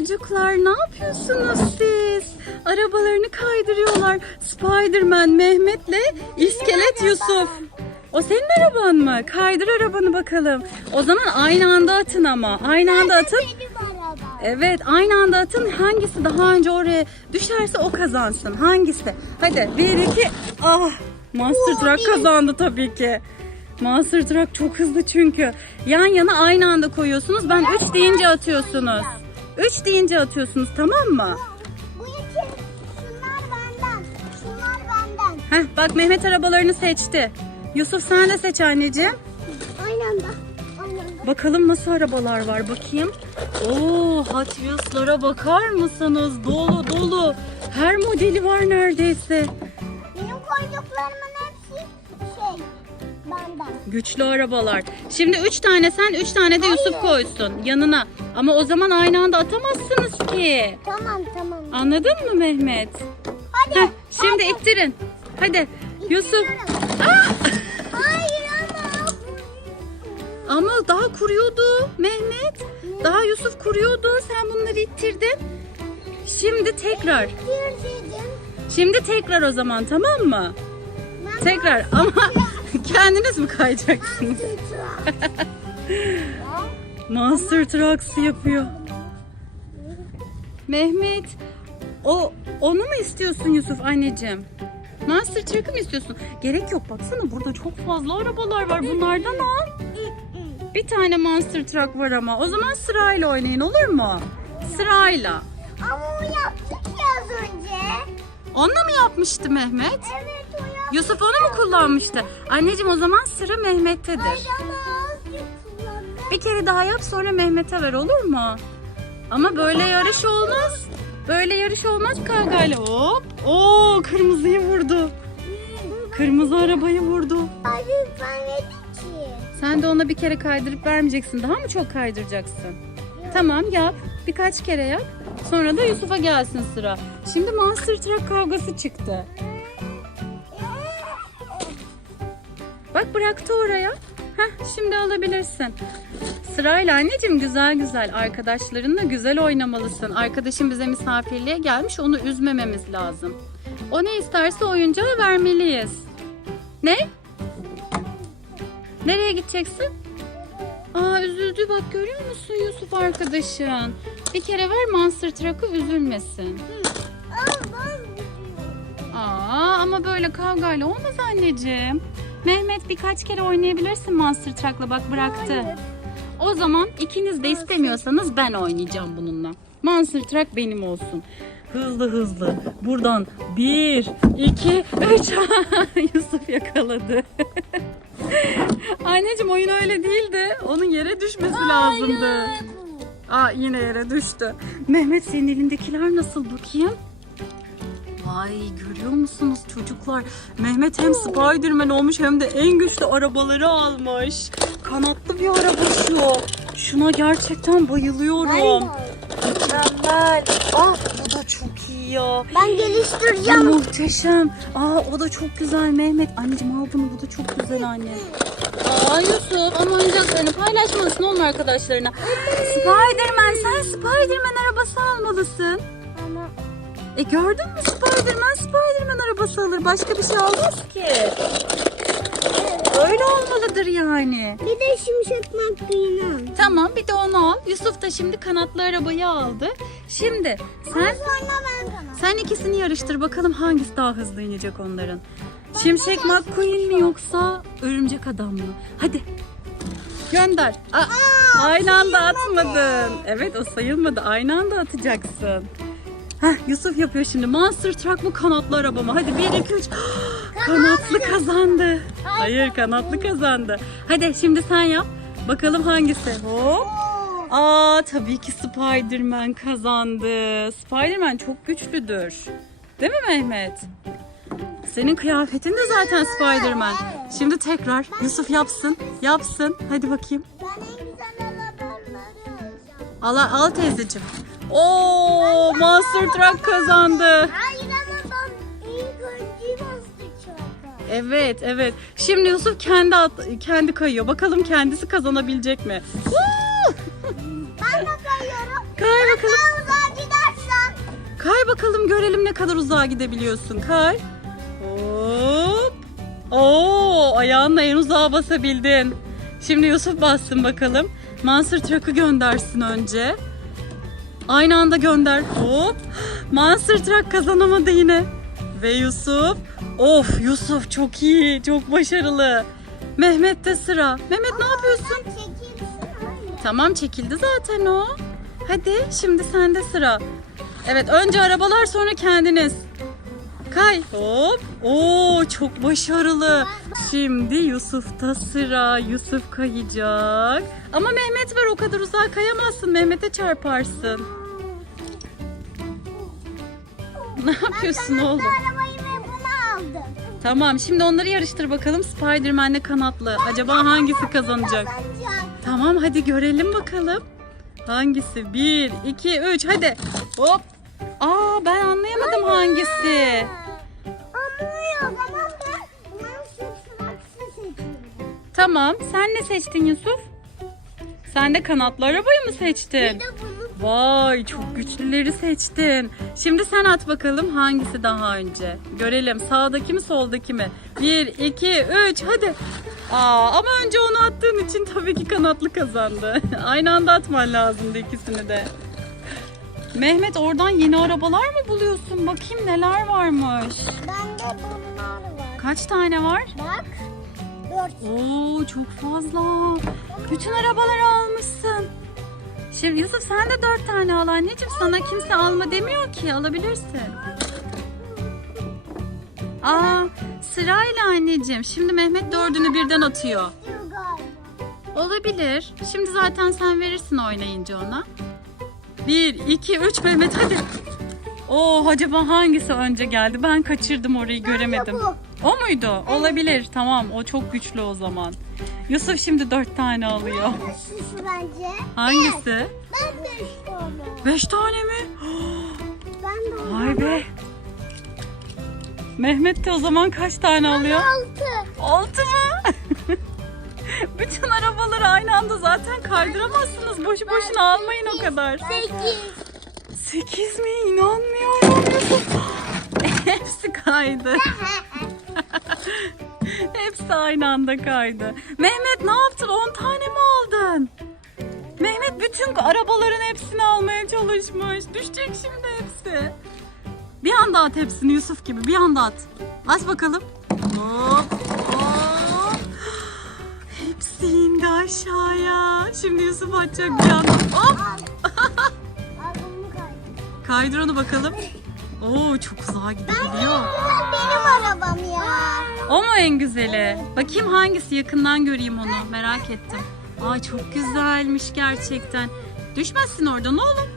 Çocuklar ne yapıyorsunuz siz? Arabalarını kaydırıyorlar. Spiderman Mehmet'le İskelet Yusuf. O senin araban mı? Kaydır arabanı bakalım. O zaman aynı anda atın ama. Aynı anda atın. Evet aynı anda atın. Hangisi daha önce oraya düşerse o kazansın. Hangisi? Hadi bir iki. Ah Monster Truck kazandı tabii ki. Monster Truck çok hızlı çünkü. Yan yana aynı anda koyuyorsunuz. Ben 3 deyince atıyorsunuz. 3 deyince atıyorsunuz tamam mı? Bu iki. Şunlar benden. Şunlar benden. Heh, bak Mehmet arabalarını seçti. Yusuf sen de seç anneciğim. Aynı anda. Aynı anda. Bakalım nasıl arabalar var bakayım. Oo Hot Wheels'lara bakar mısınız? Dolu dolu. Her modeli var neredeyse. Benim koyduklarımın benden. Güçlü arabalar. Şimdi 3 tane sen 3 tane de Yusuf koysun yanına. Ama o zaman aynı anda atamazsınız ki. Tamam tamam. Anladın mı Mehmet? Hadi. Heh, şimdi ittirin. Hadi Yusuf. Hayır ama. Ama daha kuruyordu Mehmet. Daha Yusuf kuruyordu. Sen bunları ittirdin. Şimdi tekrar. Şimdi tekrar o zaman tamam mı? Tekrar ama kendiniz mi kayacaksınız? Monster Trucks yapıyor. Mehmet, o onu mu istiyorsun Yusuf anneciğim? Monster Truck'ı mı istiyorsun? Gerek yok baksana burada çok fazla arabalar var. Bunlardan al. Bir tane Monster Truck var ama. O zaman sırayla oynayın olur mu? Sırayla. Ama o yaptık ya az önce. Onunla mı yapmıştı Mehmet? Evet. Yusuf onu mu kullanmıştı? Anneciğim o zaman sıra Mehmet'tedir. Bir kere daha yap sonra Mehmet'e ver olur mu? Ama böyle yarış olmaz. Böyle yarış olmaz kavgayla. Hop. Oo kırmızıyı vurdu. Kırmızı arabayı vurdu. Hayır vermedi ki. Sen de ona bir kere kaydırıp vermeyeceksin. Daha mı çok kaydıracaksın? Tamam yap. Birkaç kere yap. Sonra da Yusuf'a gelsin sıra. Şimdi Monster Truck kavgası çıktı. Bak bıraktı oraya. Heh, şimdi alabilirsin. Sırayla anneciğim güzel güzel arkadaşlarınla güzel oynamalısın. Arkadaşım bize misafirliğe gelmiş onu üzmememiz lazım. O ne isterse oyuncağı vermeliyiz. Ne? Nereye gideceksin? Aa üzüldü bak görüyor musun Yusuf arkadaşın? Bir kere ver Monster Truck'ı üzülmesin. Aa ama böyle kavgayla olmaz anneciğim. Mehmet birkaç kere oynayabilirsin Monster Truck'la bak bıraktı. Hayır. O zaman ikiniz de istemiyorsanız ben oynayacağım bununla. Monster Truck benim olsun. Hızlı hızlı. Buradan bir, iki, üç. Yusuf yakaladı. Anneciğim oyun öyle değildi. Onun yere düşmesi lazımdı. Aa yine yere düştü. Mehmet senin elindekiler nasıl bakayım? Vay görüyor musunuz çocuklar? Mehmet hem Spiderman olmuş hem de en güçlü arabaları almış. Kanatlı bir araba şu. Şuna gerçekten bayılıyorum. Mükemmel. Ah bu da çok iyi ya. Ben geliştireceğim. muhteşem. Aa o da çok güzel Mehmet. Anneciğim al bunu bu da çok güzel anne. Aa Yusuf ama oyuncaklarını paylaşmalısın oğlum arkadaşlarına. Spiderman sen Spiderman arabası almalısın. E gördün mü Spiderman Spiderman arabası alır. Başka bir şey almaz ki. Öyle olmalıdır yani. bir de şimşek McQueen'im. Tamam bir de onu al. Yusuf da şimdi kanatlı arabayı aldı. Şimdi sen sen ikisini yarıştır bakalım hangisi daha hızlı inecek onların. Şimşek McQueen mi yoksa örümcek adam mı? Hadi. Gönder. Aa, aynı anda atmadın. Evet o sayılmadı. Aynı anda atacaksın. Heh, Yusuf yapıyor şimdi. Monster Truck mu kanatlı araba mı? Hadi 1 2 3. Kanatlı kazandı. Hayır kanatlı kazandı. Hadi şimdi sen yap. Bakalım hangisi? Hop. Aa tabii ki Spider-Man kazandı. Spider-Man çok güçlüdür. Değil mi Mehmet? Senin kıyafetin de zaten Spider-Man. Şimdi tekrar Yusuf yapsın. Yapsın. Hadi bakayım. Ben en güzel arabaları alacağım. Al, al teyzeciğim. Oo, Monster Truck kazandı. Hayır ama ben ilk önce bastı çarpı. Evet, evet. Şimdi Yusuf kendi at- kendi kayıyor. Bakalım kendisi kazanabilecek mi? Woo! Ben de kayıyorum. Kay bakalım. Daha görelim ne kadar uzağa gidebiliyorsun. Kay. Hop. Oo, ayağınla en uzağa basabildin. Şimdi Yusuf bassın bakalım. Monster Truck'ı göndersin önce. Aynı anda gönder. Hop. Monster Truck kazanamadı yine. Ve Yusuf. Of Yusuf çok iyi. Çok başarılı. Mehmet'te sıra. Mehmet ne yapıyorsun? Tamam çekildi zaten o. Hadi şimdi sende sıra. Evet önce arabalar sonra kendiniz. Kay. Hop. Oo çok başarılı. Şimdi Yusuf'ta sıra. Yusuf kayacak. Ama Mehmet var o kadar uzağa kayamazsın. Mehmet'e çarparsın. Ne yapıyorsun oğlum? arabayı ve bunu aldım. Tamam şimdi onları yarıştır bakalım. Spider-Man'le kanatlı. Acaba hangisi kazanacak? Kazanacak. Tamam hadi görelim bakalım. Hangisi? 1, 2, 3 hadi. Hop. Aa ben anlayamadım hangisi. Anlıyor ama ben ben sıfıraksı seçiyorum. Tamam sen ne seçtin Yusuf? Sen de kanatlı arabayı mı seçtin? Bir de bunu Vay çok güçlüleri seçtin. Şimdi sen at bakalım hangisi daha önce. Görelim sağdaki mi soldaki mi? 1, 2, 3 hadi. Aa, ama önce onu attığın için tabii ki kanatlı kazandı. Aynı anda atman lazımdı ikisini de. Mehmet oradan yeni arabalar mı buluyorsun? Bakayım neler varmış. bende bunlar var. Kaç tane var? Bak. Dört. Oo çok fazla. Bütün arabaları almışsın. Şimdi Yusuf sen de dört tane al anneciğim. Sana kimse alma demiyor ki alabilirsin. Aa sırayla anneciğim. Şimdi Mehmet dördünü birden atıyor. Olabilir. Şimdi zaten sen verirsin oynayınca ona. Bir, iki, üç Mehmet hadi. Oo acaba hangisi önce geldi? Ben kaçırdım orayı göremedim. O muydu? Olabilir. Tamam o çok güçlü o zaman. Yusuf şimdi dört tane alıyor. Şusu bence. Hangisi? Ben işte onu. Beş tane mi? Ben de. Vay be. Mehmet de o zaman kaç tane alıyor? Altı. Altı mı? Bütün arabaları aynı anda zaten kaydıramazsınız. Boşu boşuna almayın o kadar. Sekiz. Sekiz mi? İnanmıyorum. Hepsi kaydı. Hepsi aynı anda kaydı. Mehmet ne yaptın? 10 tane mi aldın? Mehmet bütün arabaların hepsini almaya çalışmış. Düşecek şimdi hepsi. Bir anda at hepsini Yusuf gibi. Bir anda at. At bakalım. Hop, hop. Hepsi indi aşağıya. Şimdi Yusuf atacak bir anda. Hop. Kaydır onu bakalım. Oo çok uzağa gidebiliyor. Benim arabam ya. O mu en güzeli? Bakayım hangisi yakından göreyim onu. Merak ettim. Ay çok güzelmiş gerçekten. Düşmezsin oradan oğlum.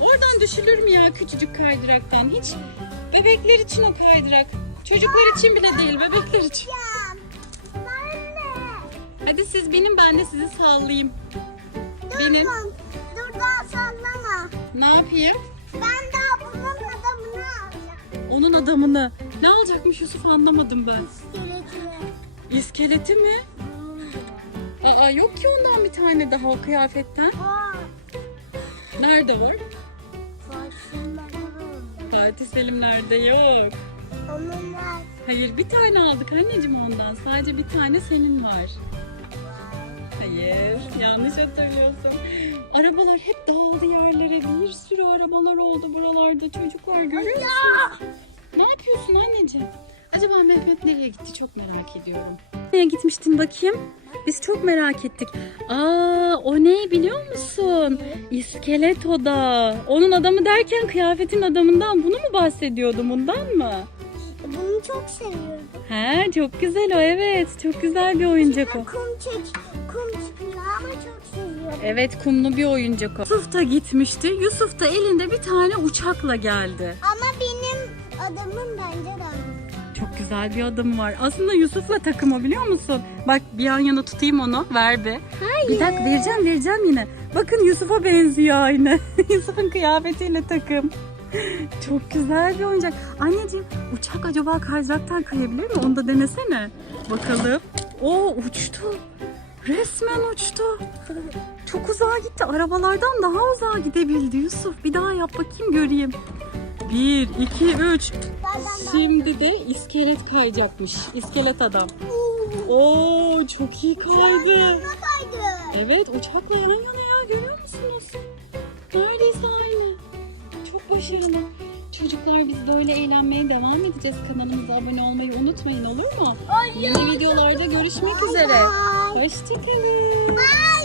Oradan düşülür mü ya küçücük kaydıraktan? Hiç bebekler için o kaydırak. Çocuklar için bile değil, bebekler için. Hadi siz binin ben de sizi sallayayım. Binin. Dur, dur daha sallama. Ne yapayım? Ben daha. Onun adamını. Ne alacakmış Yusuf anlamadım ben. İskeletini. İskeleti mi? Aa yok ki ondan bir tane daha o kıyafetten. Nerede var. Fatih Selimler'de yok. Onun var. Hayır bir tane aldık anneciğim ondan. Sadece bir tane senin var. Hayır yanlış hatırlıyorsun. Arabalar hep dağıldı yerlere. Bir sürü arabalar oldu buralarda. Çocuklar görüyor musun? Ne yapıyorsun anneciğim? Acaba Mehmet nereye gitti çok merak ediyorum. Nereye gitmiştin bakayım? Biz çok merak ettik. Aa o ne biliyor musun? İskelet o da. Onun adamı derken kıyafetin adamından bunu mu bahsediyordum bundan mı? Bunu çok seviyorum. He çok güzel o evet. Çok güzel bir oyuncak o. Kum çek, Evet kumlu bir oyuncak o. Yusuf da gitmişti. Yusuf da elinde bir tane uçakla geldi. Ama benim adamım bence de. Çok güzel bir adım var. Aslında Yusuf'la takım o biliyor musun? Bak bir yan yana tutayım onu. Ver be. Bir dakika vereceğim vereceğim yine. Bakın Yusuf'a benziyor aynı. Yusuf'un kıyafetiyle takım. Çok güzel bir oyuncak. Anneciğim uçak acaba kaydıraktan kayabilir mi? Onu da denesene. Bakalım. O uçtu. Resmen uçtu. Çok uzağa gitti. Arabalardan daha uzağa gidebildi Yusuf. Bir daha yap bakayım göreyim. Bir, iki, üç. Şimdi de iskelet kayacakmış. İskelet adam. Oo çok iyi kaydı. Evet uçakla yan yana ya görüyor musunuz? Neredeyse aynı. Çok başarılı. Çocuklar biz böyle eğlenmeye devam edeceğiz. Kanalımıza abone olmayı unutmayın olur mu? Yeni videolarda görüşmek üzere. Hoşçakalın. Bye.